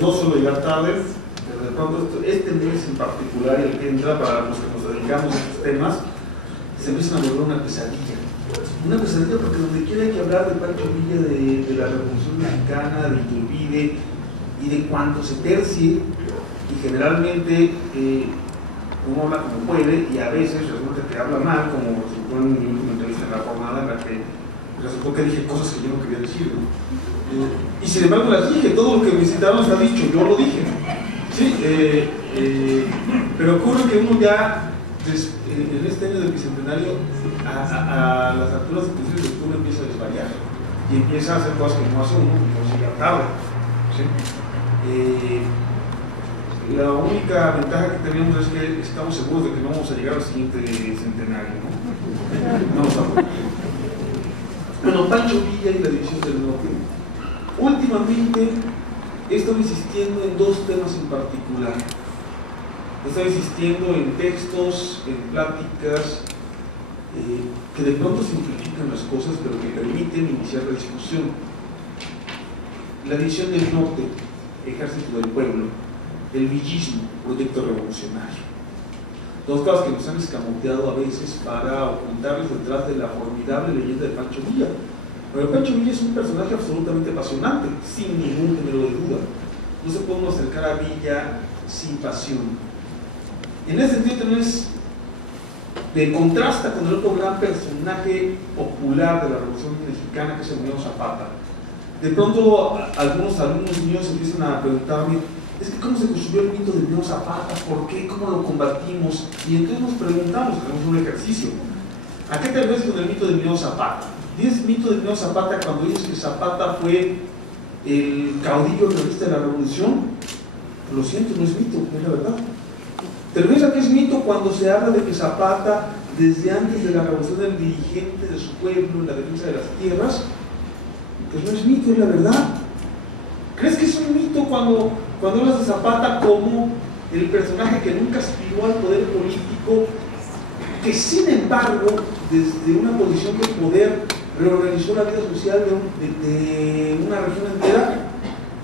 No suelo llegar tarde, pero de pronto este mes en particular, el que entra para los que nos dedicamos a estos temas, se empiezan a volver una pesadilla. Una pesadilla porque donde quiera hay que hablar de Pancho Villa, de la Revolución Mexicana, de Iturbide y de cuanto se tercie, y generalmente uno habla como puede y a veces resulta que habla mal, como resultó en mi última entrevista en La Jornada, en la que resultó que dije cosas que yo no quería decir, ¿no? Y sin embargo las dije, todo lo que me citaron se ha dicho, yo lo dije, ¿sí? Pero ocurre que uno ya en este año del bicentenario a las alturas de principios de octubre empieza a desvariar y empieza a hacer cosas que no hace uno, como llegar tarde, ¿sí? La única ventaja que tenemos es que estamos seguros de que no vamos a llegar al siguiente centenario, ¿no? No vamos a poder. Bueno, Pancho Villa y la División del Norte. Últimamente he estado insistiendo en dos temas en particular. He estado insistiendo en textos, en pláticas que de pronto simplifican las cosas, pero que permiten iniciar la discusión. La División del Norte, Ejército del Pueblo. El villismo, proyecto revolucionario. Dos cosas que nos han escamoteado a veces para ocultarles detrás de la formidable leyenda de Pancho Villa. Pero Pancho Villa es un personaje absolutamente apasionante, sin ningún género de duda. No se puede uno acercar a Villa sin pasión. En ese sentido contrasta con el otro gran personaje popular de la Revolución Mexicana, que es Emiliano Zapata. De pronto algunos alumnos míos empiezan a preguntarme: es que ¿cómo se construyó el mito de Emiliano Zapata? ¿Por qué? ¿Cómo lo combatimos? Y entonces nos preguntamos, hacemos un ejercicio: ¿a qué te refieres con el mito de Emiliano Zapata? ¿Dices mito de Emiliano Zapata cuando dices que Zapata fue el caudillo realista de la revolución? Lo siento, no es mito, es la verdad. ¿Te refieres a qué es mito cuando se habla de que Zapata, desde antes de la revolución, era el dirigente de su pueblo en la defensa de las tierras? Pues no es mito, es la verdad. ¿Crees que es un mito cuando hablas de Zapata como el personaje que nunca aspiró al poder político, que sin embargo, desde una posición de poder, reorganizó la vida social de una región entera?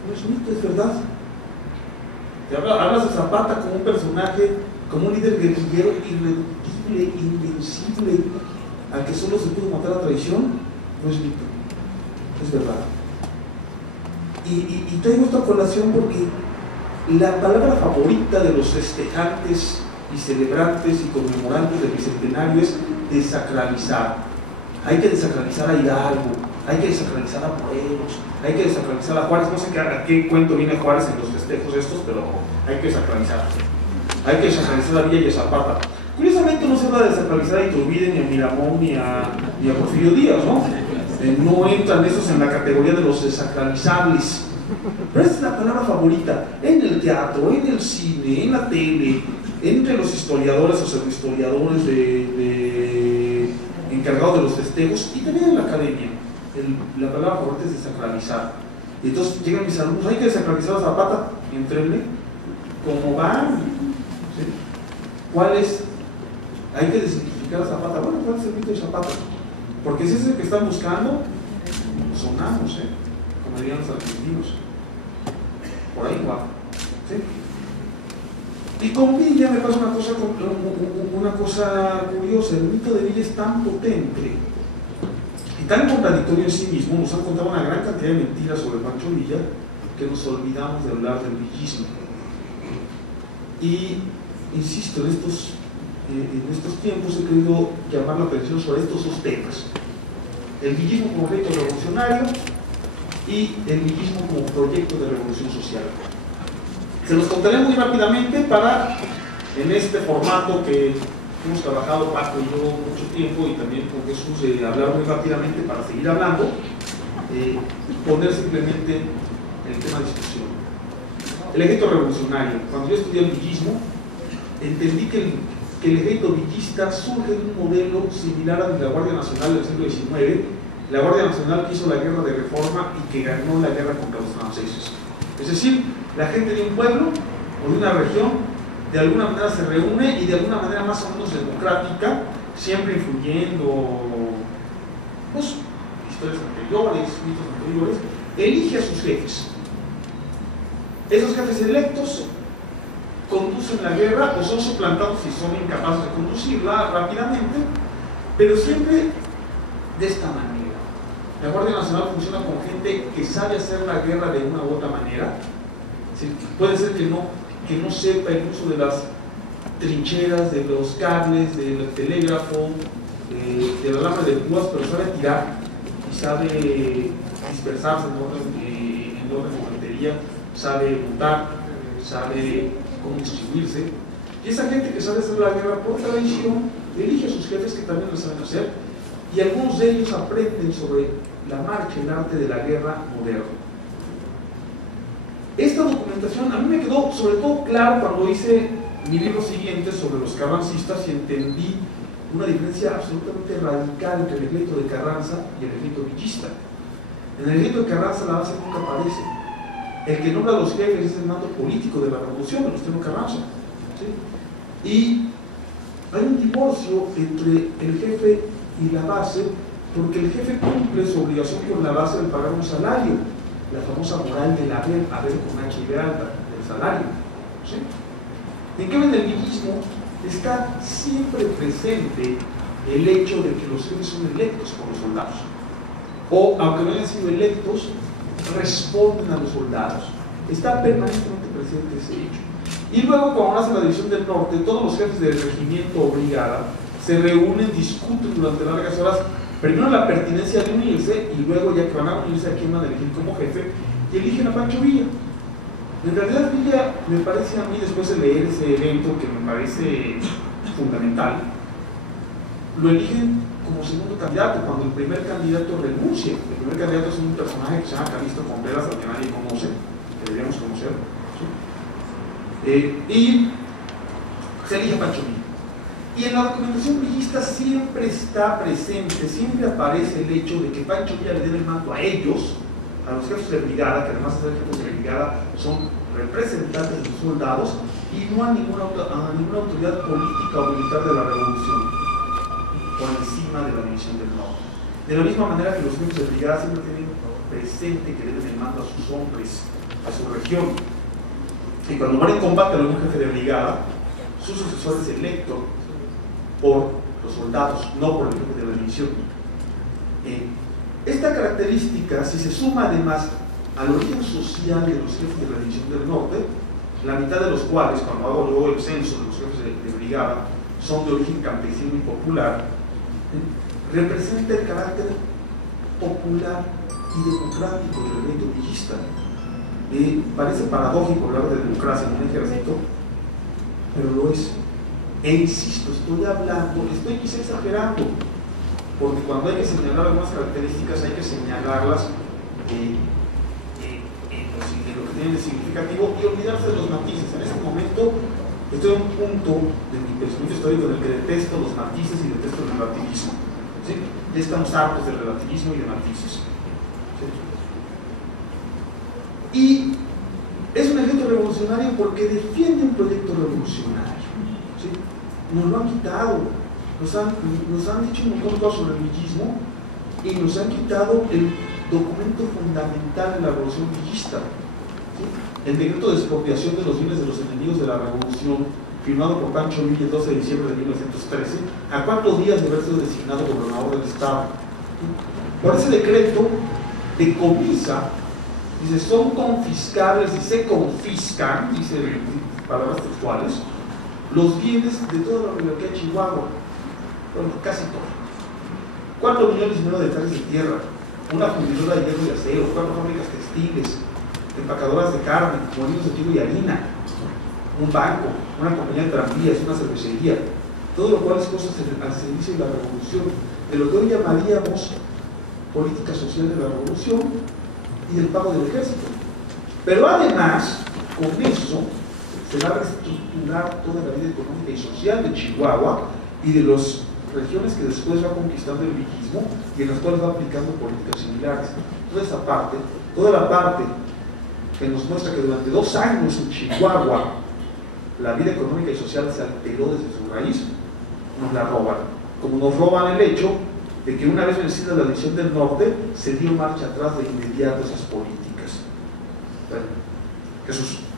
No es mito, es verdad. Hablas de Zapata como un personaje, como un líder guerrillero irreductible, invencible, al que solo se pudo matar a traición. No es mito, es verdad. Y traigo esta colación porque la palabra favorita de los festejantes y celebrantes y conmemorantes del bicentenario es desacralizar. Hay que desacralizar a Hidalgo, hay que desacralizar a Morelos, hay que desacralizar a Juárez. No sé a qué cuento viene Juárez en los festejos estos, pero hay que desacralizar. Hay que desacralizar a Villa y a Zapata. Curiosamente no se habla de desacralizar a Iturbide, ni a Miramón, ni a Porfirio Díaz, ¿no? No entran esos en la categoría de los desacralizables. Pero esta es la palabra favorita en el teatro, en el cine, en la tele, entre los historiadores o pseudohistoriadores encargados de los festejos y también en la academia. La palabra favorita es desacralizar. Y entonces llegan mis alumnos: hay que desacralizar a Zapata. Entrenle, ¿cómo van? ¿Sí? ¿Cuál es? Hay que desidentificar a Zapata. Bueno, ¿cuál es el mito de Zapata? Porque si es el que están buscando, sonamos, como dirían los argentinos. Por ahí va. ¿Sí? Y con Villa me pasa una cosa curiosa. El mito de Villa es tan potente y tan contradictorio en sí mismo, nos han contado una gran cantidad de mentiras sobre Pancho Villa, que nos olvidamos de hablar del villismo. Y insisto, en estos tiempos he querido llamar la atención sobre estos dos temas: el villismo como proyecto revolucionario y el villismo como proyecto de revolución social. Se los contaré muy rápidamente para, en este formato que hemos trabajado Paco y yo mucho tiempo, y también con Jesús, hablar muy rápidamente para seguir hablando, poner simplemente el tema de discusión. El ejército revolucionario. Cuando yo estudié el villismo, entendí que el ejército villista surge de un modelo similar al de la Guardia Nacional del siglo XIX, la Guardia Nacional que hizo la guerra de reforma y que ganó la guerra contra los franceses. Es decir, la gente de un pueblo o de una región de alguna manera se reúne y de alguna manera más o menos democrática, siempre influyendo pues, historias anteriores, mitos anteriores, elige a sus jefes. Esos jefes electos conducen la guerra o son suplantados si son incapaces de conducirla rápidamente, pero siempre de esta manera. La Guardia Nacional funciona como gente que sabe hacer la guerra de una u otra manera. ¿Sí? Puede ser que no sepa el uso de las trincheras, de los cables, del telégrafo, de la alambre de púas, pero sabe tirar y sabe dispersarse en orden de infantería, sabe montar, sabe cómo distribuirse. Y esa gente que sabe hacer la guerra por tradición elige a sus jefes que también lo saben hacer, y algunos de ellos aprenden sobre la marcha, el arte de la guerra moderna. Esta documentación a mí me quedó sobre todo claro cuando hice mi libro siguiente sobre los carrancistas y entendí una diferencia absolutamente radical entre el ejército de Carranza y el ejército villista. En el ejército de Carranza la base nunca aparece. El que nombra a los jefes es el mando político de la revolución, el Venustiano Carranza. ¿Sí? Y hay un divorcio entre el jefe y la base, porque el jefe cumple su obligación con la base de pagar un salario, la famosa moral del haber con H y B alta, del salario. ¿Sí? En cambio, en el villismo está siempre presente el hecho de que los jefes son electos por los soldados, o aunque no hayan sido electos, responden a los soldados. Está permanentemente presente ese hecho. Y luego, cuando nace la división del norte, todos los jefes del regimiento o brigada se reúnen, discuten durante largas horas, primero la pertinencia de unirse, y luego, ya que van a unirse, a quién van a elegir como jefe, y eligen a Pancho Villa. En realidad, Villa, me parece a mí, después de leer ese evento que me parece fundamental, lo eligen como segundo candidato, cuando el primer candidato renuncia. El primer candidato es un personaje que se llama Calixto Contreras, al que nadie conoce, que deberíamos conocer, ¿sí? Y se elige a Pancho Villa. Y en la documentación villista siempre está presente, siempre aparece el hecho de que Pancho Villa le debe el mando a ellos, a los jefes de brigada, que además de ser jefes de brigada son representantes de los soldados, y no a ninguna autoridad política o militar de la revolución, por encima de la división del norte. De la misma manera que los jefes de brigada siempre tienen presente que deben el mando a sus hombres, a su región. Y cuando van en combate a algún jefe de brigada, su sucesor es electo por los soldados, no por el jefe de la división. Esta característica, si se suma además al origen social de los jefes de la división del norte, la mitad de los cuales, cuando hago luego el censo de los jefes de brigada, son de origen campesino y popular, representa el carácter popular y democrático del ejército villista. Parece paradójico hablar de democracia en un ejército, pero lo es. E insisto, estoy quizá exagerando, porque cuando hay que señalar algunas características hay que señalarlas en lo que tienen de significativo y olvidarse de los matices. En este momento estoy en un punto de mi pensamiento histórico en el que detesto los matices y detesto el relativismo. ¿Sí? Ya estamos hartos del relativismo y de matices. ¿Sí? Y es un ejército revolucionario porque defiende un proyecto revolucionario. ¿Sí? Nos lo han quitado, nos han dicho un montón de cosas sobre el villismo y nos han quitado el documento fundamental de la revolución villista, ¿sí? El decreto de expropiación de los bienes de los enemigos de la revolución, firmado por Pancho Villa el 12 de diciembre de 1913, a 4 días de haber sido designado gobernador del estado. ¿Sí? Por ese decreto decomisa, dice, son confiscables y se confiscan, dice palabras textuales, los bienes de toda la oligarquía de Chihuahua, bueno, casi todo. 4 millones y medio de hectáreas de tierra, una fundidora de hierro y acero, 4 fábricas textiles, empacadoras de carne, molinos de trigo y harina, un banco, una compañía de tranvías, una cervecería, todo lo cual es cosas al servicio de la revolución, de lo que hoy llamaríamos política social de la revolución y del pago del ejército. Pero además, con eso, se va a reestructurar toda la vida económica y social de Chihuahua y de las regiones que después va conquistando el villismo y en las cuales va aplicando políticas similares. Toda esa parte, toda la parte que nos muestra que durante 2 años en Chihuahua la vida económica y social se alteró desde su raíz, nos la roban. Como nos roban el hecho de que una vez vencida la división del norte, se dio marcha atrás de inmediato esas políticas. Bueno, Jesús.